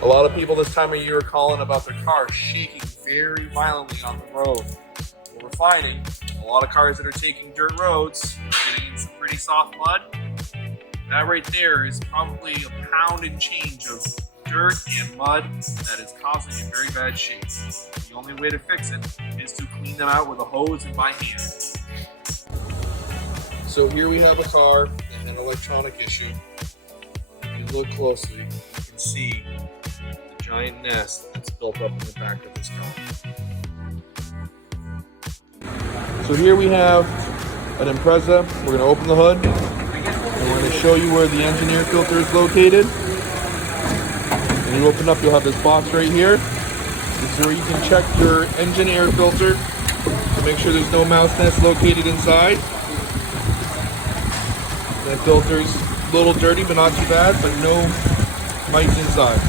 A lot of people this time of year are calling about their cars shaking very violently on the road. What we're finding, a lot of cars that are taking dirt roads are getting in some pretty soft mud. That right there is probably a pound and change of dirt and mud that is causing a very bad shake. The only way to fix it is to clean them out with a hose and by hand. So here we have a car and an electronic issue. If you look closely, you can see the giant nest that's built up in the back of this car. So here we have an Impreza. We're going to open the hood and we're going to show you where the engine air filter is located. When you open up, you'll have this box right here. This is where you can check your engine air filter to make sure there's no mouse nest located inside. That filter's a little dirty, but not too bad, but no mice inside.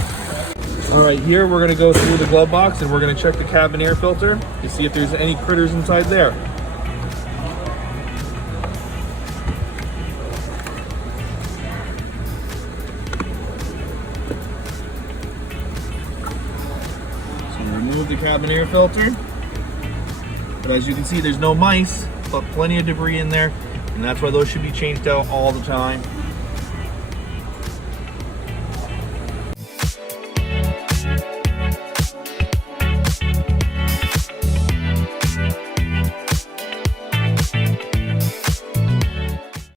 All right, here we're gonna go through the glove box and we're gonna check the cabin air filter to see if there's any critters inside there. Remove the cabin air filter, but as you can see there's no mice but plenty of debris in there, and that's why those should be changed out all the time.